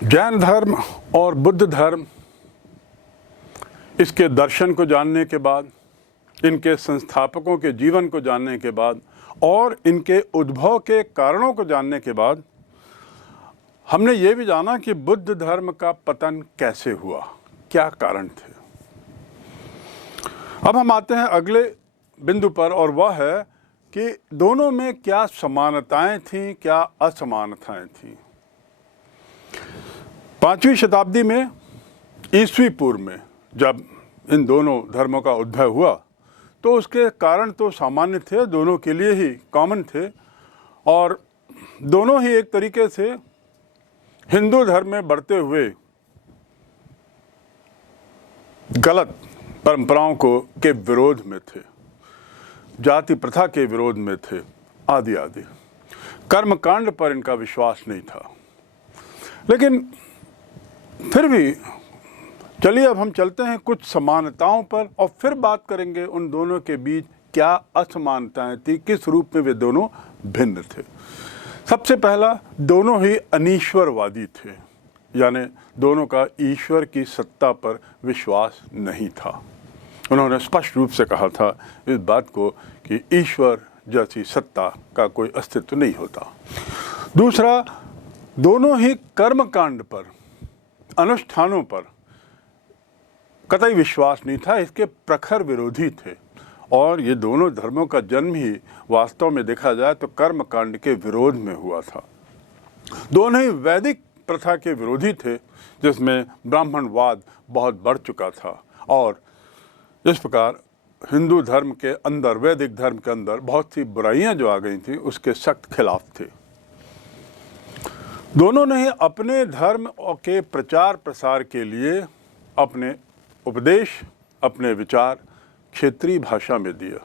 जैन धर्म और बुद्ध धर्म, इसके दर्शन को जानने के बाद, इनके संस्थापकों के जीवन को जानने के बाद और इनके उद्भव के कारणों को जानने के बाद हमने ये भी जाना कि बुद्ध धर्म का पतन कैसे हुआ, क्या कारण थे। अब हम आते हैं अगले बिंदु पर, और वह है कि दोनों में क्या समानताएं थीं, क्या असमानताएं थीं। 5वीं शताब्दी में ईस्वी पूर्व में जब इन दोनों धर्मों का उद्भव हुआ तो उसके कारण तो सामान्य थे, दोनों के लिए ही कॉमन थे, और दोनों ही एक तरीके से हिंदू धर्म में बढ़ते हुए गलत परंपराओं के विरोध में थे, जाति प्रथा के विरोध में थे, आदि आदि। कर्मकांड पर इनका विश्वास नहीं था। लेकिन फिर भी चलिए अब हम चलते हैं कुछ समानताओं पर और फिर बात करेंगे उन दोनों के बीच क्या असमानताएं थी, किस रूप में वे दोनों भिन्न थे। सबसे पहला, दोनों ही अनीश्वरवादी थे, यानी दोनों का ईश्वर की सत्ता पर विश्वास नहीं था। उन्होंने स्पष्ट रूप से कहा था इस बात को कि ईश्वर जैसी सत्ता का कोई अस्तित्व नहीं होता। दूसरा, दोनों ही कर्मकांड पर, अनुष्ठानों पर कतई विश्वास नहीं था, इसके प्रखर विरोधी थे। और ये दोनों धर्मों का जन्म ही वास्तव में देखा जाए तो कर्मकांड के विरोध में हुआ था। दोनों ही वैदिक प्रथा के विरोधी थे, जिसमें ब्राह्मणवाद बहुत बढ़ चुका था, और इस प्रकार हिंदू धर्म के अंदर, वैदिक धर्म के अंदर बहुत सी बुराइयां जो आ गई थी उसके सख्त खिलाफ थे। दोनों ने ही अपने धर्म के प्रचार प्रसार के लिए अपने उपदेश, अपने विचार क्षेत्रीय भाषा में दिया,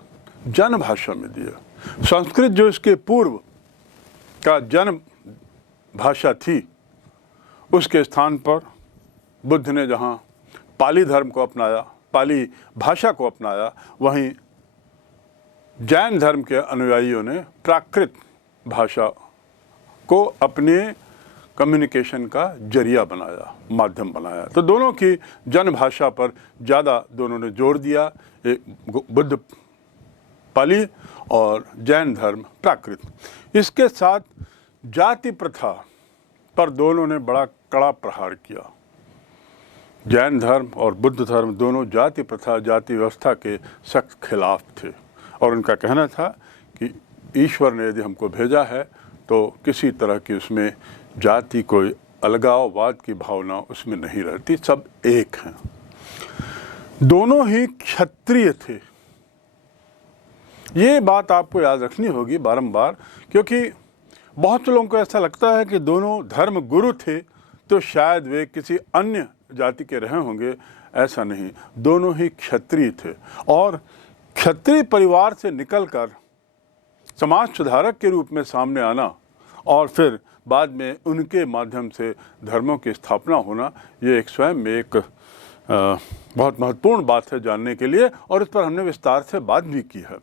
जन भाषा में दिया। संस्कृत जो इसके पूर्व का जन भाषा थी, उसके स्थान पर बुद्ध ने जहाँ पाली धर्म को अपनाया, पाली भाषा को अपनाया, वहीं जैन धर्म के अनुयायियों ने प्राकृत भाषा को अपने कम्युनिकेशन का जरिया बनाया, माध्यम बनाया। तो दोनों की जन भाषा पर ज़्यादा दोनों ने जोर दिया, बुद्ध पाली और जैन धर्म प्राकृत। इसके साथ जाति प्रथा पर दोनों ने बड़ा कड़ा प्रहार किया। जैन धर्म और बुद्ध धर्म दोनों जाति प्रथा, जाति व्यवस्था के सख्त खिलाफ थे, और उनका कहना था कि ईश्वर ने यदि हमको भेजा है तो किसी तरह की उसमें जाति, कोई अलगाववाद की भावना उसमें नहीं रहती, सब एक हैं। दोनों ही क्षत्रिय थे। ये बात आपको याद रखनी होगी बारंबार, क्योंकि बहुत से लोगों को ऐसा लगता है कि दोनों धर्म गुरु थे तो शायद वे किसी अन्य जाति के रहे होंगे। ऐसा नहीं, दोनों ही क्षत्रिय थे, और क्षत्रिय परिवार से निकलकर समाज सुधारक के रूप में सामने आना और फिर बाद में उनके माध्यम से धर्मों की स्थापना होना, ये एक स्वयं में एक बहुत महत्वपूर्ण बात है जानने के लिए, और इस पर हमने विस्तार से बात भी की है।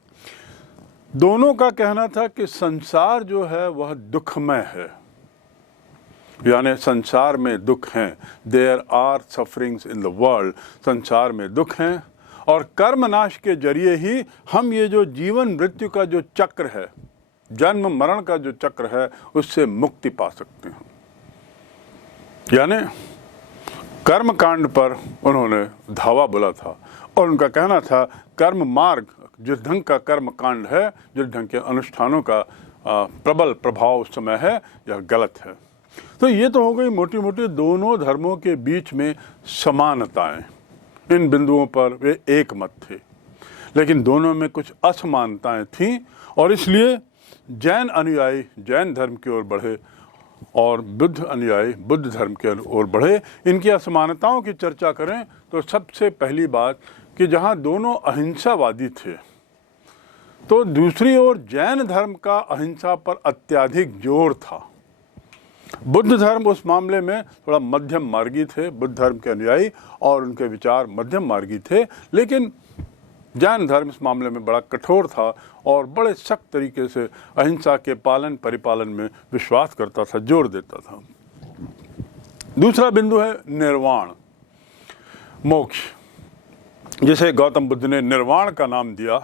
दोनों का कहना था कि संसार जो है वह दुखमय है, यानी संसार में दुख हैं, there are sufferings in the world, संसार में दुख हैं, और कर्मनाश के जरिए ही हम ये जो जीवन मृत्यु का जो चक्र है, जन्म मरण का जो चक्र है, उससे मुक्ति पा सकते हैं। यानी कर्मकांड पर उन्होंने धावा बोला था, और उनका कहना था कर्म मार्ग, जिस ढंग का कर्म कांड है, जिस ढंग के अनुष्ठानों का प्रबल प्रभाव उस समय है, यह गलत है। तो ये तो हो गई मोटी मोटी दोनों धर्मों के बीच में समानताएं। इन बिंदुओं पर वे एक मत थे, लेकिन दोनों में कुछ असमानताएं थीं, और इसलिए जैन अनुयायी जैन धर्म की ओर बढ़े और बुद्ध अनुयायी बुद्ध धर्म की ओर बढ़े। इनकी असमानताओं की चर्चा करें तो सबसे पहली बात कि जहां दोनों अहिंसावादी थे, तो दूसरी ओर जैन धर्म का अहिंसा पर अत्यधिक जोर था। बुद्ध धर्म उस मामले में थोड़ा मध्यम मार्गी थे, बुद्ध धर्म के अनुयायी और उनके विचार मध्यम मार्गी थे, लेकिन जैन धर्म इस मामले में बड़ा कठोर था और बड़े सख्त तरीके से अहिंसा के पालन परिपालन में विश्वास करता था, जोर देता था। दूसरा बिंदु है निर्वाण, मोक्ष, जिसे गौतम बुद्ध ने निर्वाण का नाम दिया।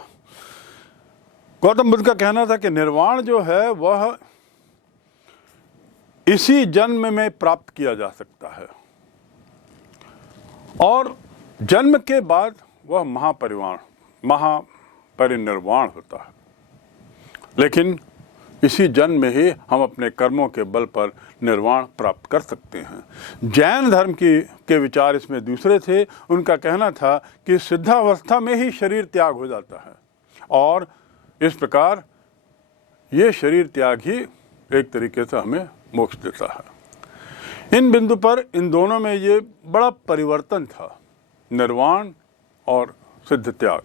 गौतम बुद्ध का कहना था कि निर्वाण जो है वह इसी जन्म में प्राप्त किया जा सकता है और जन्म के बाद वह महापरिनिर्वाण होता है। लेकिन इसी जन्म में ही हम अपने कर्मों के बल पर निर्वाण प्राप्त कर सकते हैं। जैन धर्म के विचार इसमें दूसरे थे। उनका कहना था कि सिद्धावस्था में ही शरीर त्याग हो जाता है और इस प्रकार ये शरीर त्याग ही एक तरीके से हमें मोक्ष देता है। इन बिंदु पर इन दोनों में ये बड़ा परिवर्तन था, निर्वाण और सिद्ध त्याग।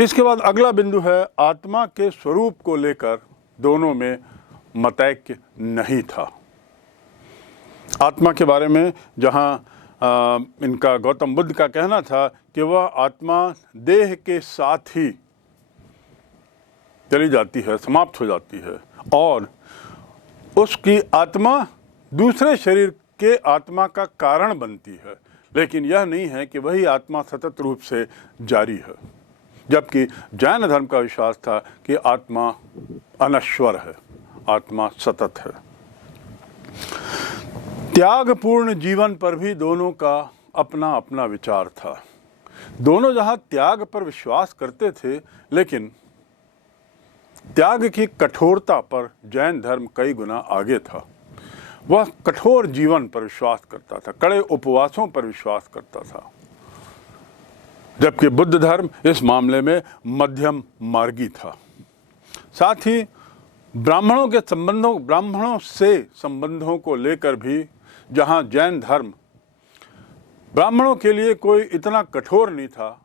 इसके बाद अगला बिंदु है आत्मा के स्वरूप को लेकर दोनों में मतैक्य नहीं था। आत्मा के बारे में जहाँ इनका गौतम बुद्ध का कहना था कि वह आत्मा देह के साथ ही चली जाती है, समाप्त हो जाती है और उसकी आत्मा दूसरे शरीर के आत्मा का कारण बनती है, लेकिन यह नहीं है कि वही आत्मा सतत रूप से जारी है। जबकि जैन धर्म का विश्वास था कि आत्मा अनश्वर है, आत्मा सतत है। त्यागपूर्ण जीवन पर भी दोनों का अपना अपना विचार था। दोनों जहां त्याग पर विश्वास करते थे, लेकिन त्याग की कठोरता पर जैन धर्म कई गुना आगे था। वह कठोर जीवन पर विश्वास करता था, कड़े उपवासों पर विश्वास करता था, जबकि बुद्ध धर्म इस मामले में मध्यम मार्गी था। साथ ही ब्राह्मणों से संबंधों को लेकर भी जहां जैन धर्म ब्राह्मणों के लिए कोई इतना कठोर नहीं था,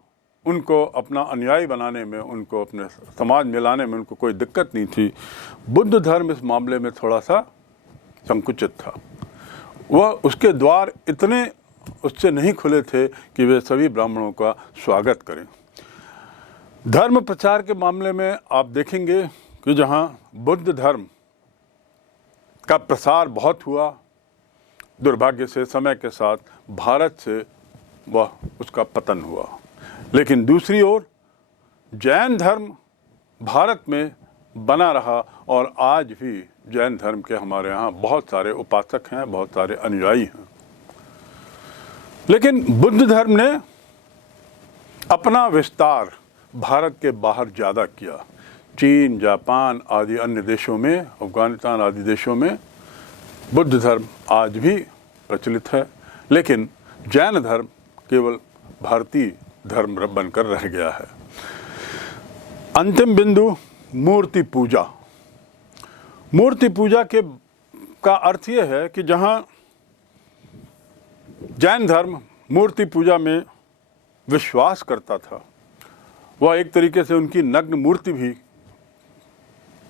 उनको अपना अनुयायी बनाने में, उनको अपने समाज में लाने में उनको कोई दिक्कत नहीं थी, बुद्ध धर्म इस मामले में थोड़ा सा संकुचित था। वह उसके द्वार इतने उससे नहीं खुले थे कि वे सभी ब्राह्मणों का स्वागत करें। धर्म प्रचार के मामले में आप देखेंगे कि जहां बुद्ध धर्म का प्रसार बहुत हुआ, दुर्भाग्य से समय के साथ भारत से वह उसका पतन हुआ। लेकिन दूसरी ओर जैन धर्म भारत में बना रहा और आज भी जैन धर्म के हमारे यहाँ बहुत सारे उपासक हैं, बहुत सारे अनुयायी हैं। लेकिन बुद्ध धर्म ने अपना विस्तार भारत के बाहर ज़्यादा किया। चीन, जापान आदि अन्य देशों में, अफगानिस्तान आदि देशों में बुद्ध धर्म आज भी प्रचलित है, लेकिन जैन धर्म केवल भारतीय धर्म बनकर रह गया है। अंतिम बिंदु मूर्ति पूजा। मूर्ति पूजा का अर्थ यह है कि जहाँ जैन धर्म मूर्ति पूजा में विश्वास करता था, वह एक तरीके से उनकी नग्न मूर्ति भी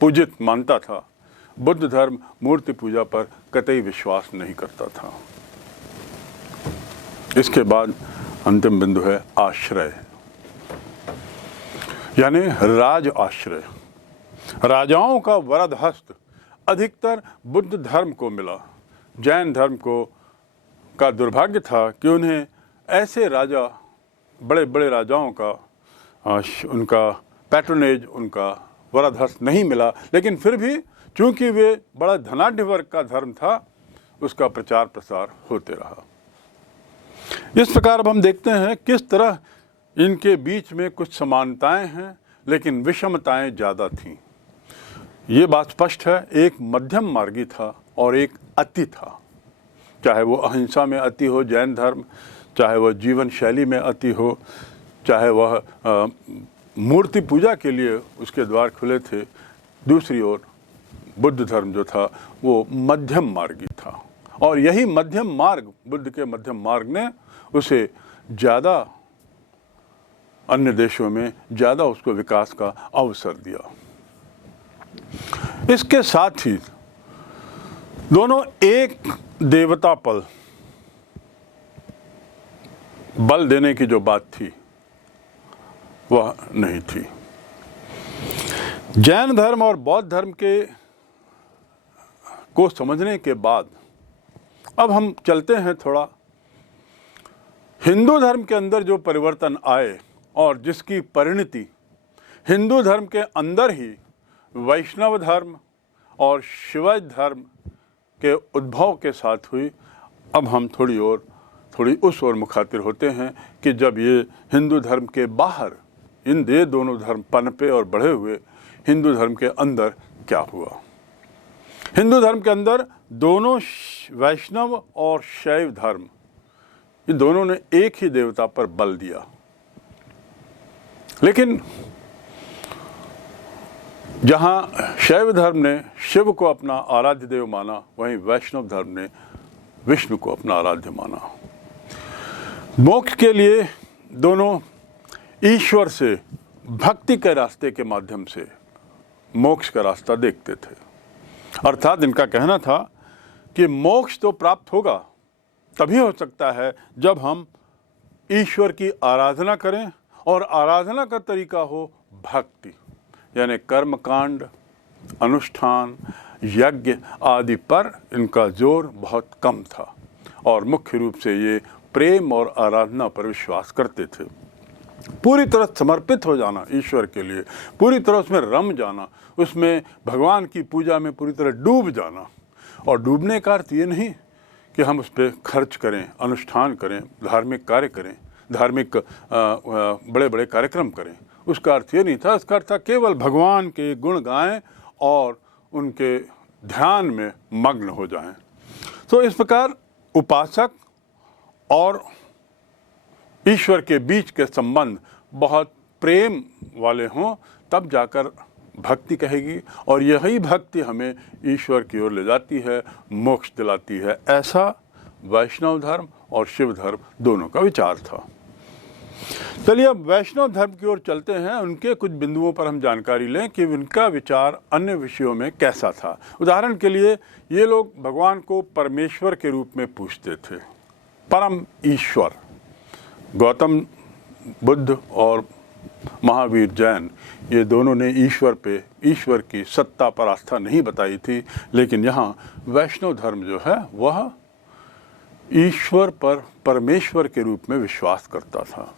पूजित मानता था। बुद्ध धर्म मूर्ति पूजा पर कतई विश्वास नहीं करता था। इसके बाद अंतिम बिंदु है आश्रय, यानी राज आश्रय। राजाओं का वरद हस्त अधिकतर बुद्ध धर्म को मिला। जैन धर्म का दुर्भाग्य था कि उन्हें ऐसे राजा, बड़े बड़े राजाओं का उनका पैट्रोनेज, उनका वरद हस्त नहीं मिला। लेकिन फिर भी चूंकि वे बड़ा धनाढ्य वर्ग का धर्म था, उसका प्रचार प्रसार होते रहा। इस प्रकार अब हम देखते हैं किस तरह इनके बीच में कुछ समानताएं हैं, लेकिन विषमताएं ज़्यादा थीं। ये बात स्पष्ट है, एक मध्यम मार्गी था और एक अति था। चाहे वो अहिंसा में अति हो जैन धर्म, चाहे वह जीवन शैली में अति हो, चाहे वह मूर्ति पूजा के लिए उसके द्वार खुले थे। दूसरी ओर बुद्ध धर्म जो था वो मध्यम मार्गी था और यही मध्यम मार्ग, बुद्ध के मध्यम मार्ग ने उसे ज़्यादा अन्य देशों में ज़्यादा उसको विकास का अवसर दिया। इसके साथ ही दोनों एक देवता बल देने की जो बात थी वह नहीं थी। जैन धर्म और बौद्ध धर्म को समझने के बाद अब हम चलते हैं थोड़ा हिंदू धर्म के अंदर जो परिवर्तन आए और जिसकी परिणति हिंदू धर्म के अंदर ही वैष्णव धर्म और शिवाय धर्म के उद्भव के साथ हुई। अब हम थोड़ी उस ओर मुखातिर होते हैं कि जब ये हिंदू धर्म के बाहर ये दोनों धर्म पनपे और बढ़े हुए, हिंदू धर्म के अंदर क्या हुआ। हिंदू धर्म के अंदर दोनों वैष्णव और शैव धर्म, ये दोनों ने एक ही देवता पर बल दिया, लेकिन जहां शैव धर्म ने शिव को अपना आराध्य देव माना, वहीं वैष्णव धर्म ने विष्णु को अपना आराध्य माना। मोक्ष के लिए दोनों ईश्वर से भक्ति के रास्ते के माध्यम से मोक्ष का रास्ता देखते थे। अर्थात इनका कहना था कि मोक्ष तो प्राप्त होगा तभी हो सकता है जब हम ईश्वर की आराधना करें, और आराधना का तरीका हो भक्ति, यानी कर्मकांड, अनुष्ठान, यज्ञ आदि पर इनका जोर बहुत कम था और मुख्य रूप से ये प्रेम और आराधना पर विश्वास करते थे। पूरी तरह समर्पित हो जाना ईश्वर के लिए, पूरी तरह उसमें रम जाना, उसमें भगवान की पूजा में पूरी तरह डूब जाना। और डूबने का अर्थ ये नहीं कि हम उस पर खर्च करें, अनुष्ठान करें, धार्मिक कार्य करें, धार्मिक बड़े बड़े कार्यक्रम करें, उसका अर्थ ये नहीं था। इसका अर्थ था केवल भगवान के गुण गाएं और उनके ध्यान में मग्न हो जाएं। तो इस प्रकार उपासक और ईश्वर के बीच के संबंध बहुत प्रेम वाले हों, तब जाकर भक्ति कहेगी, और यही भक्ति हमें ईश्वर की ओर ले जाती है, मोक्ष दिलाती है। ऐसा वैष्णव धर्म और शिव धर्म दोनों का विचार था। चलिए अब वैष्णव धर्म की ओर चलते हैं, उनके कुछ बिंदुओं पर हम जानकारी लें कि उनका विचार अन्य विषयों में कैसा था। उदाहरण के लिए ये लोग भगवान को परमेश्वर के रूप में पूछते थे, परम ईश्वर। गौतम बुद्ध और महावीर जैन, ये दोनों ने ईश्वर की सत्ता पर आस्था नहीं बताई थी, लेकिन यहाँ वैष्णव धर्म जो है वह ईश्वर पर परमेश्वर के रूप में विश्वास करता था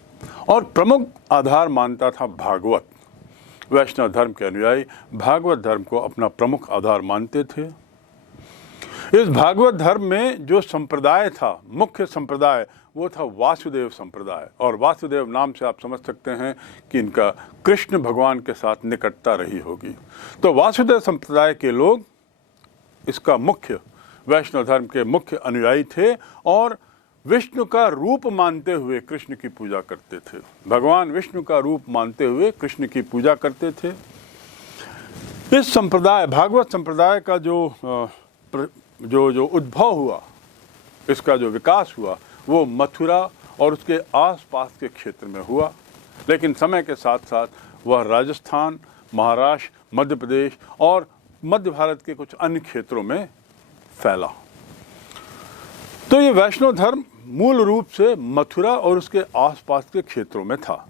और प्रमुख आधार मानता था भागवत। वैष्णव धर्म के अनुयायी भागवत धर्म को अपना प्रमुख आधार मानते थे। इस भागवत धर्म में जो संप्रदाय था, मुख्य संप्रदाय, वो था वासुदेव संप्रदाय। और वासुदेव नाम से आप समझ सकते हैं कि इनका कृष्ण भगवान के साथ निकटता रही होगी। तो वासुदेव संप्रदाय के लोग इसका मुख्य, वैष्णव धर्म के मुख्य अनुयायी थे और विष्णु का रूप मानते हुए कृष्ण की पूजा करते थे। भगवान विष्णु का रूप मानते हुए कृष्ण की पूजा करते थे। इस संप्रदाय, भागवत संप्रदाय का जो उद्भव हुआ, इसका जो विकास हुआ, वो मथुरा और उसके आसपास के क्षेत्र में हुआ, लेकिन समय के साथ साथ वह राजस्थान, महाराष्ट्र, मध्य प्रदेश और मध्य भारत के कुछ अन्य क्षेत्रों में फैला। तो ये वैष्णव धर्म मूल रूप से मथुरा और उसके आसपास के क्षेत्रों में था।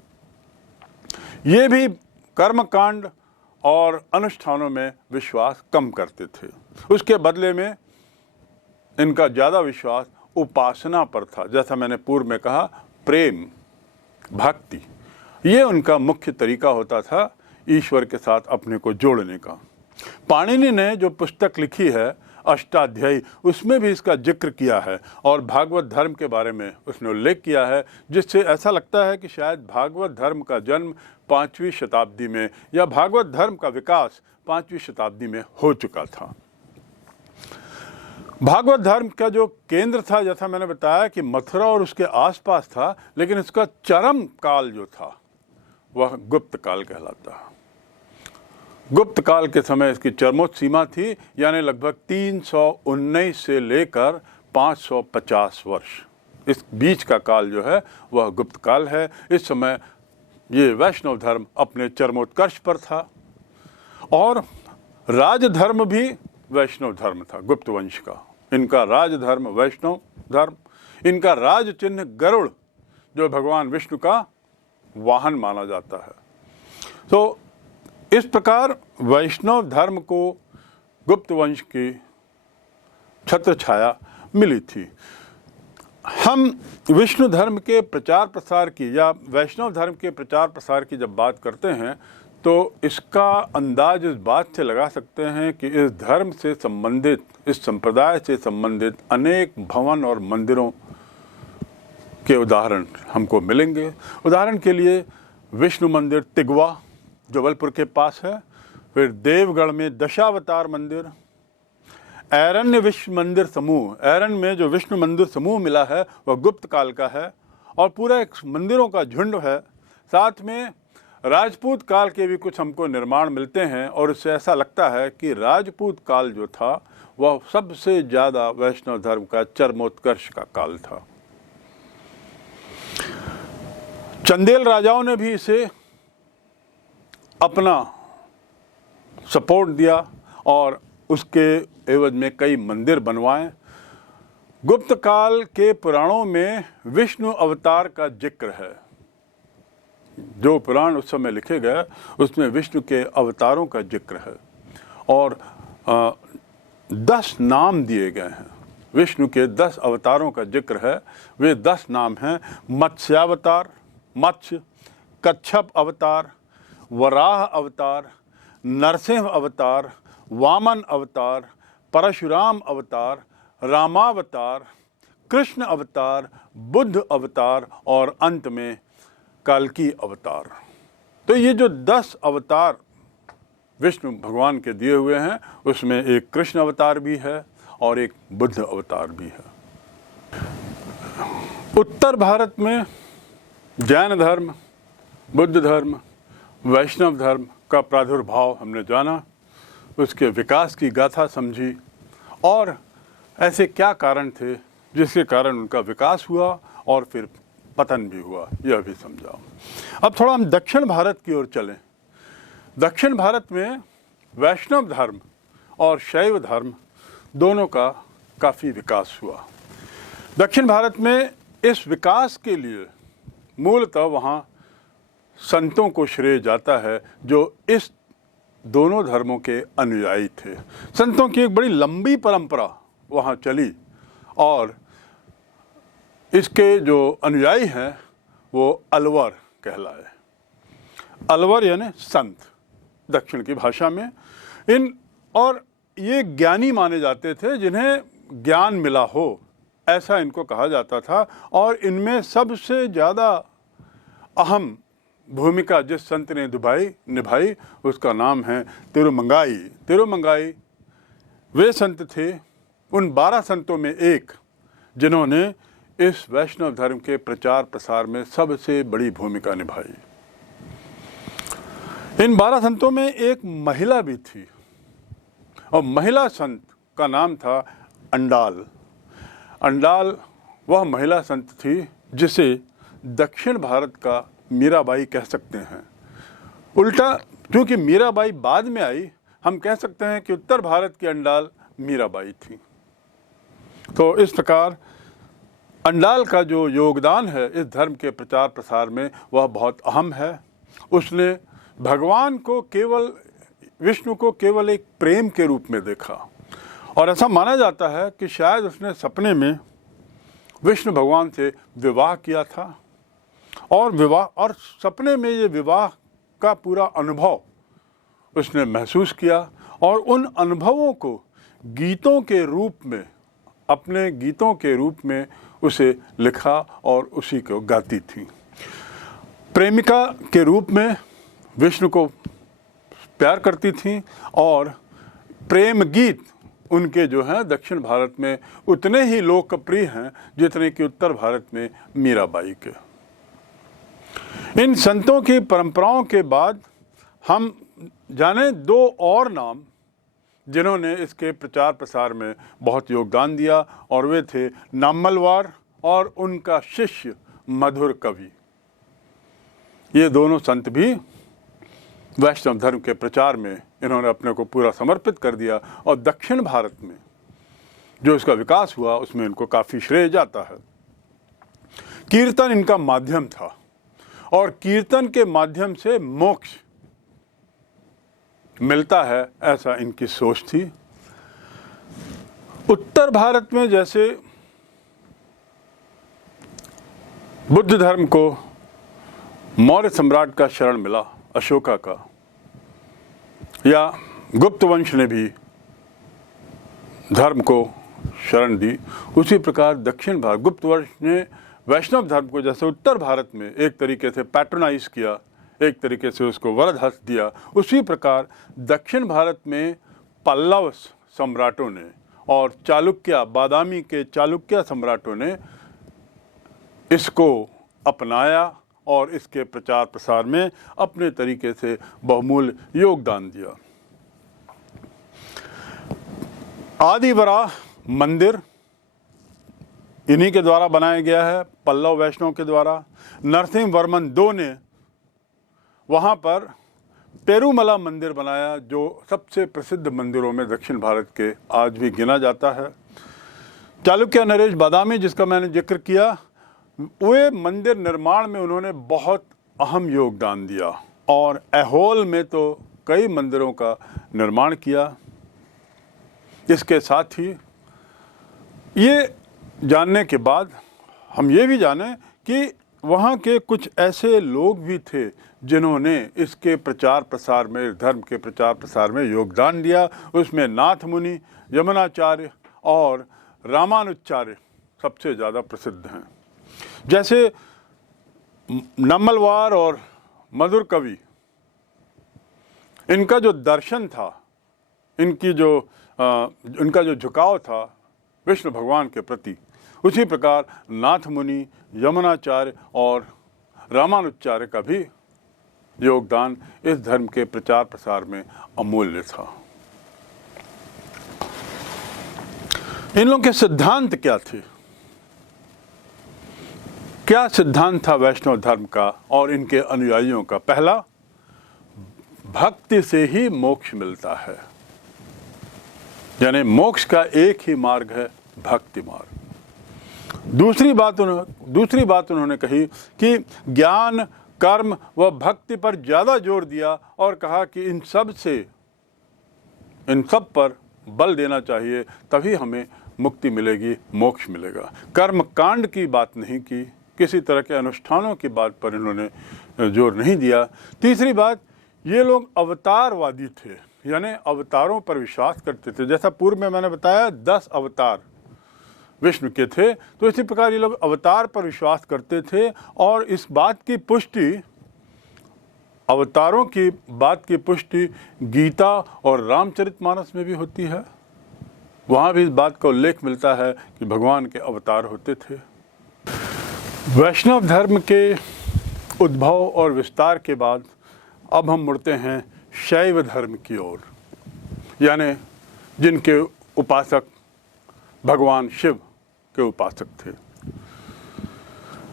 ये भी कर्मकांड और अनुष्ठानों में विश्वास कम करते थे। उसके बदले में इनका ज़्यादा विश्वास उपासना पर था। जैसा मैंने पूर्व में कहा, प्रेम, भक्ति, ये उनका मुख्य तरीका होता था ईश्वर के साथ अपने को जोड़ने का। पाणिनि ने जो पुस्तक लिखी है अष्टाध्यायी, उसमें भी इसका जिक्र किया है और भागवत धर्म के बारे में उसने उल्लेख किया है, जिससे ऐसा लगता है कि शायद भागवत धर्म का जन्म 5वीं शताब्दी में या भागवत धर्म का विकास 5वीं शताब्दी में हो चुका था। भागवत धर्म का जो केंद्र था, जैसा मैंने बताया कि मथुरा और उसके आसपास था, लेकिन इसका चरम काल जो था वह गुप्त काल कहलाता है। गुप्त काल के समय इसकी चरमोच्च सीमा थी, यानी लगभग 319 से लेकर 550 वर्ष, इस बीच का काल जो है वह गुप्त काल है। इस समय ये वैष्णव धर्म अपने चरमोत्कर्ष पर था और राजधर्म भी वैष्णव धर्म था, गुप्त वंश का। इनका राजधर्म वैष्णव धर्म, इनका राज चिन्ह गरुड़, जो भगवान विष्णु का वाहन माना जाता है। तो इस प्रकार वैष्णव धर्म को गुप्त वंश की छत्र छाया मिली थी। हम विष्णु धर्म के प्रचार प्रसार की या वैष्णव धर्म के प्रचार प्रसार की जब बात करते हैं तो इसका अंदाज इस बात से लगा सकते हैं कि इस धर्म से संबंधित, इस संप्रदाय से संबंधित अनेक भवन और मंदिरों के उदाहरण हमको मिलेंगे। उदाहरण के लिए विष्णु मंदिर तिगवा जबलपुर के पास है, फिर देवगढ़ में दशावतार मंदिर, ऐरण्य विश्व मंदिर समूह, ऐरण्य में जो विष्णु मंदिर समूह मिला है वह गुप्त काल का है और पूरा एक मंदिरों का झुंड है। साथ में राजपूत काल के भी कुछ हमको निर्माण मिलते हैं और इससे ऐसा लगता है कि राजपूत काल जो था वह सबसे ज़्यादा वैष्णव धर्म का चरमोत्कर्ष का काल था। चंदेल राजाओं ने भी इसे अपना सपोर्ट दिया और उसके एवज में कई मंदिर बनवाए। गुप्त काल के पुराणों में विष्णु अवतार का जिक्र है। जो पुराण उस समय लिखे गए उसमें विष्णु के अवतारों का जिक्र है और 10 नाम दिए गए हैं। विष्णु के 10 अवतारों का जिक्र है। वे 10 नाम हैं: मत्स्यावतार, मत्स्य, कच्छप अवतार, वराह अवतार, नरसिंह अवतार, वामन अवतार, परशुराम अवतार, रामावतार, कृष्ण अवतार, बुद्ध अवतार और अंत में कल्कि अवतार। तो ये जो 10 अवतार विष्णु भगवान के दिए हुए हैं उसमें एक कृष्ण अवतार भी है और एक बुद्ध अवतार भी है। उत्तर भारत में जैन धर्म, बुद्ध धर्म, वैष्णव धर्म का प्रादुर्भाव हमने जाना, उसके विकास की गाथा समझी और ऐसे क्या कारण थे जिसके कारण उनका विकास हुआ और फिर पतन भी हुआ, यह भी समझा। अब थोड़ा हम दक्षिण भारत की ओर चलें। दक्षिण भारत में वैष्णव धर्म और शैव धर्म दोनों का काफ़ी विकास हुआ। दक्षिण भारत में इस विकास के लिए मूलतः वहाँ संतों को श्रेय जाता है जो इस दोनों धर्मों के अनुयायी थे। संतों की एक बड़ी लंबी परंपरा वहाँ चली और इसके जो अनुयायी हैं वो अलवर कहलाए। अलवर यानी संत दक्षिण की भाषा में। और ये ज्ञानी माने जाते थे जिन्हें ज्ञान मिला हो, ऐसा इनको कहा जाता था। और इनमें सबसे ज़्यादा अहम भूमिका जिस संत ने निभाई उसका नाम है तिरुमंगाई। तिरुमंगाई वे संत थे, उन 12 संतों में एक, जिन्होंने इस वैष्णव धर्म के प्रचार प्रसार में सबसे बड़ी भूमिका निभाई। इन 12 संतों में एक महिला भी थी और महिला संत का नाम था अंडाल। अंडाल वह महिला संत थी जिसे दक्षिण भारत का मीराबाई कह सकते हैं। उल्टा, क्योंकि मीराबाई बाद में आई, हम कह सकते हैं कि उत्तर भारत की अंडाल मीराबाई थी। तो इस प्रकार अंडाल का जो योगदान है इस धर्म के प्रचार प्रसार में वह बहुत अहम है। उसने भगवान को केवल, विष्णु को केवल एक प्रेम के रूप में देखा और ऐसा माना जाता है कि शायद उसने सपने में विष्णु भगवान से विवाह किया था और सपने में ये विवाह का पूरा अनुभव उसने महसूस किया और उन अनुभवों को गीतों के रूप में, अपने गीतों के रूप में उसे लिखा और उसी को गाती थी। प्रेमिका के रूप में विष्णु को प्यार करती थी और प्रेम गीत उनके जो हैं दक्षिण भारत में उतने ही लोकप्रिय हैं जितने कि उत्तर भारत में मीराबाई के। इन संतों की परंपराओं के बाद हम जाने 2 और नाम जिन्होंने इसके प्रचार प्रसार में बहुत योगदान दिया और वे थे नामलवार और उनका शिष्य मधुर कवि। ये दोनों संत भी वैष्णव धर्म के प्रचार में इन्होंने अपने को पूरा समर्पित कर दिया और दक्षिण भारत में जो इसका विकास हुआ उसमें इनको काफ़ी श्रेय जाता है। कीर्तन इनका माध्यम था और कीर्तन के माध्यम से मोक्ष मिलता है, ऐसा इनकी सोच थी। उत्तर भारत में जैसे बुद्ध धर्म को मौर्य सम्राट का शरण मिला, अशोका का, या गुप्त वंश ने भी धर्म को शरण दी, उसी प्रकार दक्षिण भारत गुप्त वंश ने वैष्णव धर्म को जैसे उत्तर भारत में एक तरीके से पैट्रोनाइज किया, एक तरीके से उसको वरद हस्त दिया, उसी प्रकार दक्षिण भारत में पल्लव सम्राटों ने और चालुक्य, बादामी के चालुक्य सम्राटों ने इसको अपनाया और इसके प्रचार प्रसार में अपने तरीके से बहुमूल्य योगदान दिया। आदिवराह मंदिर इन्हीं के द्वारा बनाया गया है, पल्लव वैष्णव के द्वारा। नरसिंह वर्मन II ने वहाँ पर पेरुमला मंदिर बनाया, जो सबसे प्रसिद्ध मंदिरों में दक्षिण भारत के आज भी गिना जाता है। चालुक्य नरेश बादामी, जिसका मैंने जिक्र किया, वे मंदिर निर्माण में उन्होंने बहुत अहम योगदान दिया और ऐहोल में तो कई मंदिरों का निर्माण किया। इसके साथ ही ये जानने के बाद हम ये भी जाने कि वहाँ के कुछ ऐसे लोग भी थे जिन्होंने इसके प्रचार प्रसार में, धर्म के प्रचार प्रसार में योगदान दिया। उसमें नाथ मुनि, यमुनाचार्य और रामानुजाचार्य सबसे ज़्यादा प्रसिद्ध हैं। जैसे नम्मलवार और मधुर कवि, इनका जो दर्शन था, इनका जो झुकाव था विष्णु भगवान के प्रति, उसी प्रकार नाथ मुनि, यमुनाचार्य और रामानुजाचार्य का भी योगदान इस धर्म के प्रचार प्रसार में अमूल्य था। इन लोगों के सिद्धांत क्या थे? क्या सिद्धांत था वैष्णव धर्म का और इनके अनुयायियों का? पहला, भक्ति से ही मोक्ष मिलता है, यानी मोक्ष का एक ही मार्ग है, भक्ति मार्ग। दूसरी बात उन्होंने कही कि ज्ञान, कर्म व भक्ति पर ज़्यादा जोर दिया और कहा कि इन सब पर बल देना चाहिए, तभी हमें मुक्ति मिलेगी, मोक्ष मिलेगा। कर्म कांड की बात नहीं की, किसी तरह के अनुष्ठानों की बात पर इन्होंने जोर नहीं दिया। तीसरी बात, ये लोग अवतारवादी थे, यानी अवतारों पर विश्वास करते थे। जैसा पूर्व में मैंने बताया 10 अवतार विष्णु के थे, तो इसी प्रकार ये लोग अवतार पर विश्वास करते थे और इस बात की पुष्टि, अवतारों की बात की पुष्टि गीता और रामचरितमानस में भी होती है। वहाँ भी इस बात का उल्लेख मिलता है कि भगवान के अवतार होते थे। वैष्णव धर्म के उद्भव और विस्तार के बाद अब हम मुड़ते हैं शैव धर्म की ओर, यानी जिनके उपासक भगवान शिव के उपासक थे।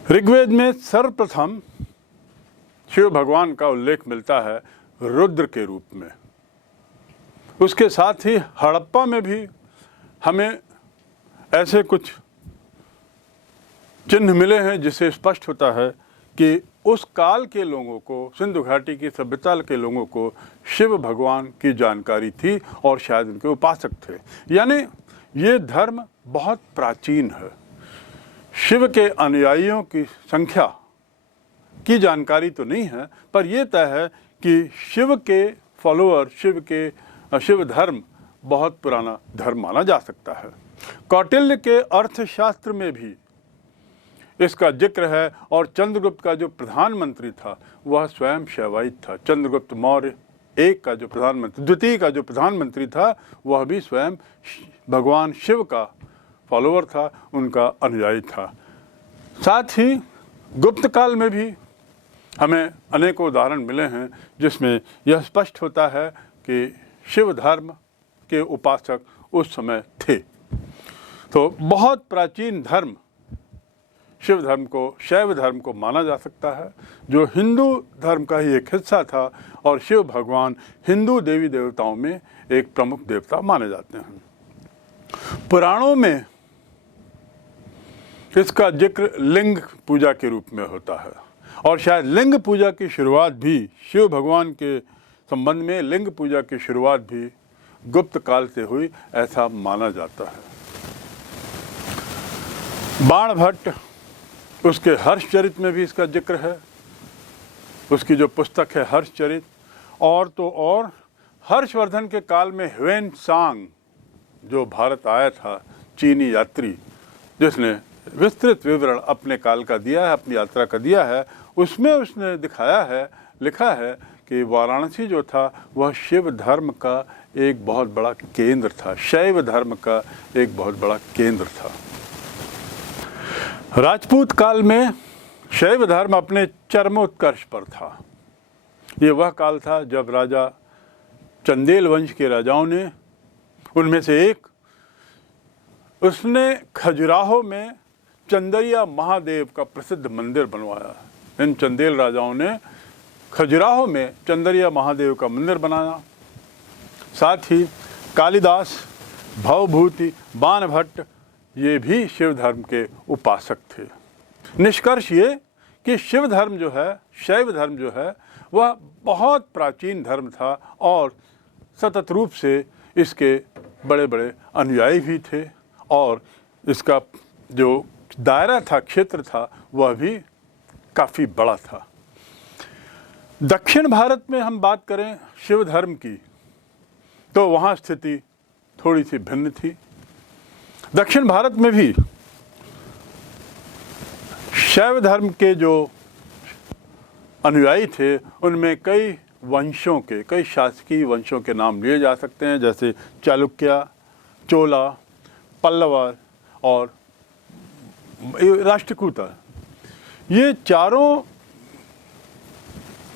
ऋग्वेद में सर्वप्रथम शिव भगवान का उल्लेख मिलता है रुद्र के रूप में। उसके साथ ही हड़प्पा में भी हमें ऐसे कुछ चिन्ह मिले हैं जिससे स्पष्ट होता है कि उस काल के लोगों को, सिंधु घाटी की सभ्यता के लोगों को शिव भगवान की जानकारी थी और शायद उनके उपासक थे। यानी ये धर्म बहुत प्राचीन है। शिव के अनुयायियों की संख्या की जानकारी तो नहीं है, पर यह तय है कि शिव के फॉलोअर, शिव धर्म बहुत पुराना धर्म माना जा सकता है। कौटिल्य के अर्थशास्त्र में भी इसका जिक्र है और चंद्रगुप्त का जो प्रधानमंत्री था वह स्वयं शैवाइत था। चंद्रगुप्त मौर्य द्वितीय का जो प्रधानमंत्री था वह भी स्वयं भगवान शिव का फॉलोअर था, उनका अनुयायी था। साथ ही गुप्त काल में भी हमें अनेकों उदाहरण मिले हैं जिसमें यह स्पष्ट होता है कि शिव धर्म के उपासक उस समय थे। तो बहुत प्राचीन धर्म शिव धर्म को, शैव धर्म को माना जा सकता है, जो हिंदू धर्म का ही एक हिस्सा था और शिव भगवान हिंदू देवी देवताओं में एक प्रमुख देवता माने जाते हैं। पुराणों में इसका जिक्र लिंग पूजा के रूप में होता है और शायद लिंग पूजा की शुरुआत भी शिव भगवान के संबंध में लिंग पूजा की शुरुआत भी गुप्त काल से हुई, ऐसा माना जाता है। बाणभट्ट उसके हर्षचरित में भी इसका जिक्र है, उसकी जो पुस्तक है हर्षचरित। और तो और हर्षवर्धन के काल में ह्वेन सांग जो भारत आया था, चीनी यात्री, जिसने विस्तृत विवरण अपने काल का दिया है, अपनी यात्रा का दिया है, उसमें उसने दिखाया है, लिखा है कि वाराणसी जो था वह शिव धर्म का एक बहुत बड़ा केंद्र था, शैव धर्म का एक बहुत बड़ा केंद्र था। राजपूत काल में शैव धर्म अपने चरमोत्कर्ष पर था। ये वह काल था जब राजा चंदेल वंश के राजाओं ने, उनमें से एक, उसने खजुराहो में चंदरिया महादेव का प्रसिद्ध मंदिर बनवाया। इन चंदेल राजाओं ने खजुराहो में चंदरिया महादेव का मंदिर बनाया। साथ ही कालिदास, भवभूति, बाणभट्ट ये भी शिव धर्म के उपासक थे। निष्कर्ष ये कि शिव धर्म जो है, शैव धर्म जो है, वह बहुत प्राचीन धर्म था और सतत रूप से इसके बड़े बड़े अनुयायी भी थे और इसका जो दायरा था, क्षेत्र था, वह भी काफ़ी बड़ा था। दक्षिण भारत में हम बात करें शिव धर्म की तो वहाँ स्थिति थोड़ी सी भिन्न थी। दक्षिण भारत में भी शैव धर्म के जो अनुयायी थे उनमें कई वंशों के, कई शासकीय वंशों के नाम लिए जा सकते हैं, जैसे चालुक्य, चोला, पल्लव और राष्ट्रकूटा। ये चारों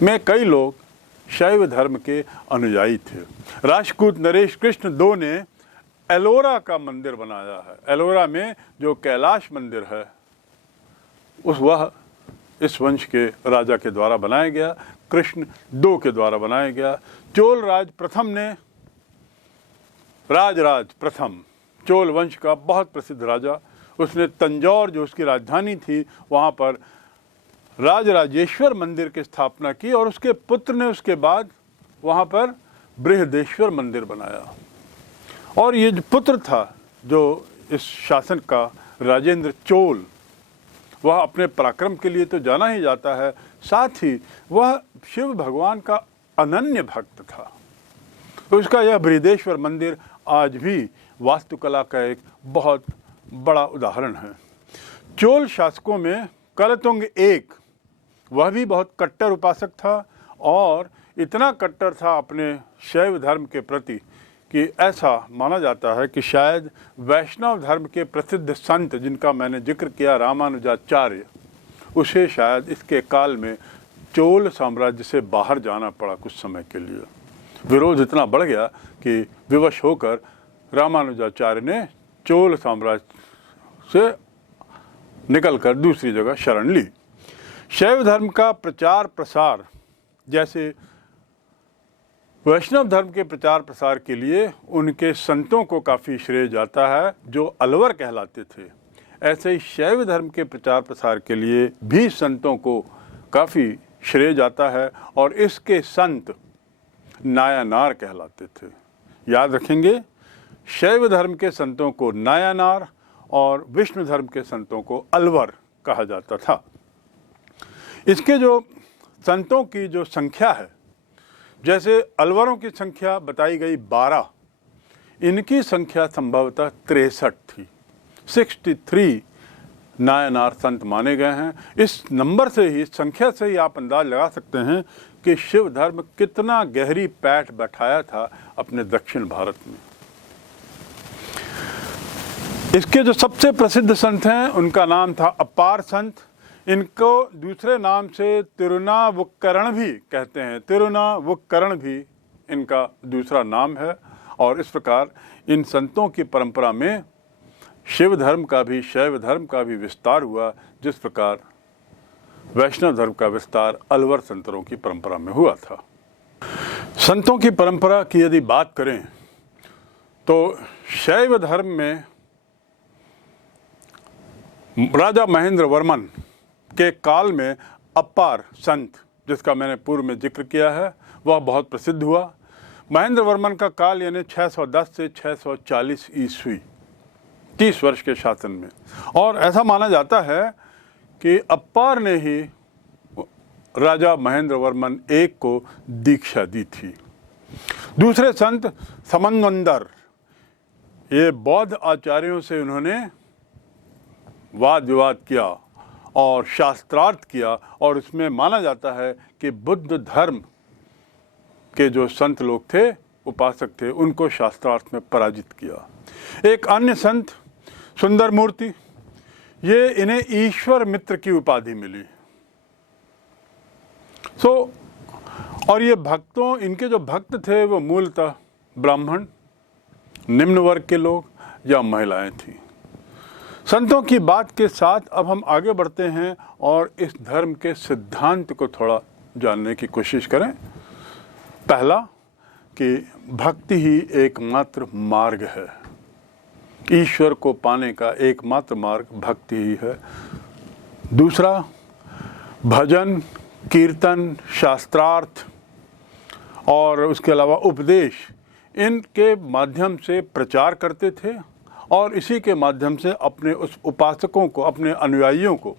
में कई लोग शैव धर्म के अनुयायी थे। राष्ट्रकूट नरेश कृष्ण II ने एलोरा का मंदिर बनाया है। एलोरा में जो कैलाश मंदिर है वह इस वंश के राजा के द्वारा बनाया गया, कृष्ण II के द्वारा बनाया गया। चोल राज प्रथम ने, राजराज प्रथम, चोल वंश का बहुत प्रसिद्ध राजा, उसने तंजौर जो उसकी राजधानी थी वहाँ पर राजराजेश्वर मंदिर की स्थापना की और उसके पुत्र ने उसके बाद वहाँ पर बृहदेश्वर मंदिर बनाया। और ये जो पुत्र था जो इस शासन का, राजेंद्र चोल, वह अपने पराक्रम के लिए तो जाना ही जाता है, साथ ही वह शिव भगवान का अनन्य भक्त था। उसका यह बृहदेश्वर मंदिर आज भी वास्तुकला का एक बहुत बड़ा उदाहरण है। चोल शासकों में कुलोत्तुंग I, वह भी बहुत कट्टर उपासक था और इतना कट्टर था अपने शैव धर्म के प्रति कि ऐसा माना जाता है कि शायद वैष्णव धर्म के प्रसिद्ध संत जिनका मैंने जिक्र किया, रामानुजाचार्य, उसे शायद इसके काल में चोल साम्राज्य से बाहर जाना पड़ा कुछ समय के लिए। विरोध इतना बढ़ गया कि विवश होकर रामानुजाचार्य ने चोल साम्राज्य से निकलकर दूसरी जगह शरण ली। शैव धर्म का प्रचार प्रसार, जैसे वैष्णव धर्म के प्रचार प्रसार के लिए उनके संतों को काफ़ी श्रेय जाता है जो अलवर कहलाते थे, ऐसे ही शैव धर्म के प्रचार प्रसार के लिए भी संतों को काफ़ी श्रेय जाता है और इसके संत नायानार कहलाते थे। याद रखेंगे, शैव धर्म के संतों को नायानार और विष्णु धर्म के संतों को अलवर कहा जाता था। इसके जो संतों की जो संख्या है, जैसे अलवरों की संख्या बताई गई 12, इनकी संख्या संभवतः 63 थी। 63 नायनार संत माने गए हैं। इस नंबर से ही, इस संख्या से ही आप अंदाज लगा सकते हैं कि शिव धर्म कितना गहरी पैठ बैठाया था अपने दक्षिण भारत में। इसके जो सबसे प्रसिद्ध संत हैं उनका नाम था अपार संत। इनको दूसरे नाम से तिरुनावुक्करण भी कहते हैं। तिरुनावुक्करण भी इनका दूसरा नाम है। और इस प्रकार इन संतों की परंपरा में शिव धर्म का भी, शैव धर्म का भी विस्तार हुआ, जिस प्रकार वैष्णव धर्म का विस्तार अलवर संतों की परंपरा में हुआ था। संतों की परंपरा की यदि बात करें तो शैव धर्म में राजा महेंद्र वर्मन के काल में अपार संत, जिसका मैंने पूर्व में जिक्र किया है, वह बहुत प्रसिद्ध हुआ। महेंद्र वर्मन का काल यानी 610 से 640 ईस्वी, 30 वर्ष के शासन में। और ऐसा माना जाता है कि अप्पार ने ही राजा महेंद्र वर्मन एक को दीक्षा दी थी। दूसरे संत समंगंदर, ये बौद्ध आचार्यों से उन्होंने वाद विवाद किया और शास्त्रार्थ किया, और इसमें माना जाता है कि बुद्ध धर्म के जो संत लोग थे, उपासक थे, उनको शास्त्रार्थ में पराजित किया। एक अन्य संत सुंदर मूर्ति, ये इन्हें ईश्वर मित्र की उपाधि मिली। और ये भक्तों, इनके जो भक्त थे वो मूलतः ब्राह्मण, निम्न वर्ग के लोग या महिलाएं थीं। संतों की बात के साथ अब हम आगे बढ़ते हैं और इस धर्म के सिद्धांत को थोड़ा जानने की कोशिश करें। पहला कि भक्ति ही एकमात्र मार्ग है, ईश्वर को पाने का एकमात्र मार्ग भक्ति ही है। दूसरा, भजन, कीर्तन, शास्त्रार्थ और उसके अलावा उपदेश, इनके माध्यम से प्रचार करते थे और इसी के माध्यम से अपने उस उपासकों को, अपने अनुयायियों को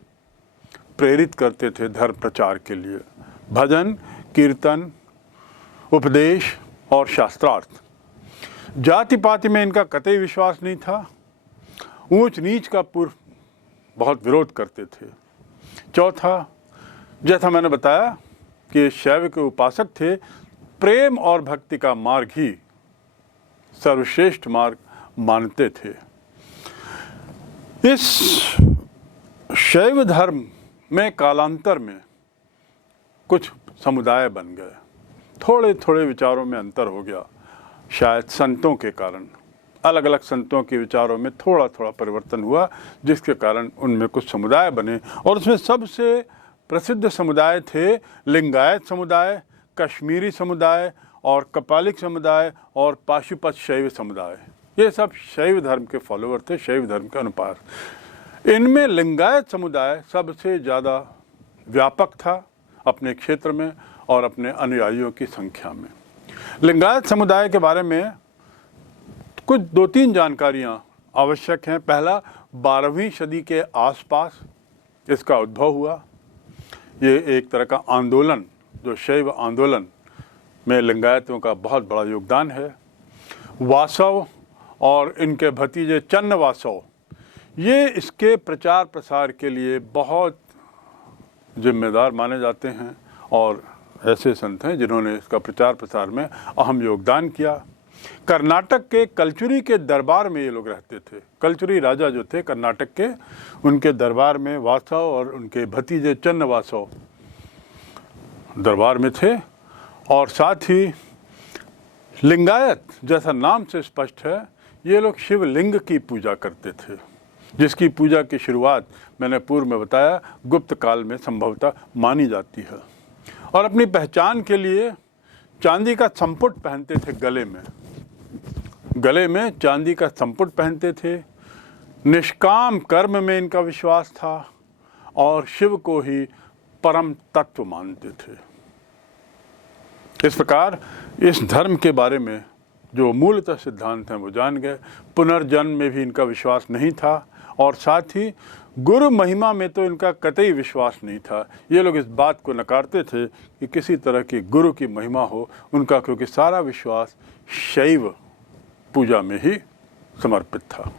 प्रेरित करते थे धर्म प्रचार के लिए। भजन, कीर्तन, उपदेश और शास्त्रार्थ। जाति पाति में इनका कतई विश्वास नहीं था। ऊंच नीच का पूर्व बहुत विरोध करते थे। चौथा, जैसा मैंने बताया कि शैव के उपासक थे, प्रेम और भक्ति का मार्ग ही सर्वश्रेष्ठ मार्ग मानते थे। इस शैव धर्म में कालांतर में कुछ समुदाय बन गए, थोड़े थोड़े विचारों में अंतर हो गया, शायद संतों के कारण। अलग अलग संतों के विचारों में थोड़ा थोड़ा परिवर्तन हुआ, जिसके कारण उनमें कुछ समुदाय बने, और उसमें सबसे प्रसिद्ध समुदाय थे लिंगायत समुदाय, कश्मीरी समुदाय और कपालिक समुदाय और पाशुपत शैव समुदाय। ये सब शैव धर्म के फॉलोअर थे, शैव धर्म के अनुसार। इनमें लिंगायत समुदाय सबसे ज़्यादा व्यापक था अपने क्षेत्र में और अपने अनुयायियों की संख्या में। लिंगायत समुदाय के बारे में कुछ 2-3 जानकारियाँ आवश्यक हैं। पहला, 12वीं सदी के आसपास इसका उद्भव हुआ। ये एक तरह का आंदोलन, जो शैव आंदोलन में लिंगायतों का बहुत बड़ा योगदान है। वासव और इनके भतीजे चन्न वासव, ये इसके प्रचार प्रसार के लिए बहुत जिम्मेदार माने जाते हैं और ऐसे संत हैं जिन्होंने इसका प्रचार प्रसार में अहम योगदान किया। कर्नाटक के कलचुरी के दरबार में ये लोग रहते थे। कलचुरी राजा जो थे कर्नाटक के, उनके दरबार में वासव और उनके भतीजे चन्न वासव दरबार में थे। और साथ ही लिंगायत, जैसा नाम से स्पष्ट है, ये लोग शिवलिंग की पूजा करते थे, जिसकी पूजा की शुरुआत मैंने पूर्व में बताया गुप्त काल में संभवतः मानी जाती है। और अपनी पहचान के लिए चांदी का संपुट पहनते थे, गले में चांदी का संपुट पहनते थे। निष्काम कर्म में इनका विश्वास था और शिव को ही परम तत्व मानते थे। इस प्रकार इस धर्म के बारे में जो मूलतः सिद्धांत हैं वो जान गए। पुनर्जन्म में भी इनका विश्वास नहीं था और साथ ही गुरु महिमा में तो इनका कतई विश्वास नहीं था। ये लोग इस बात को नकारते थे कि किसी तरह की गुरु की महिमा हो उनका, क्योंकि सारा विश्वास शैव पूजा में ही समर्पित था।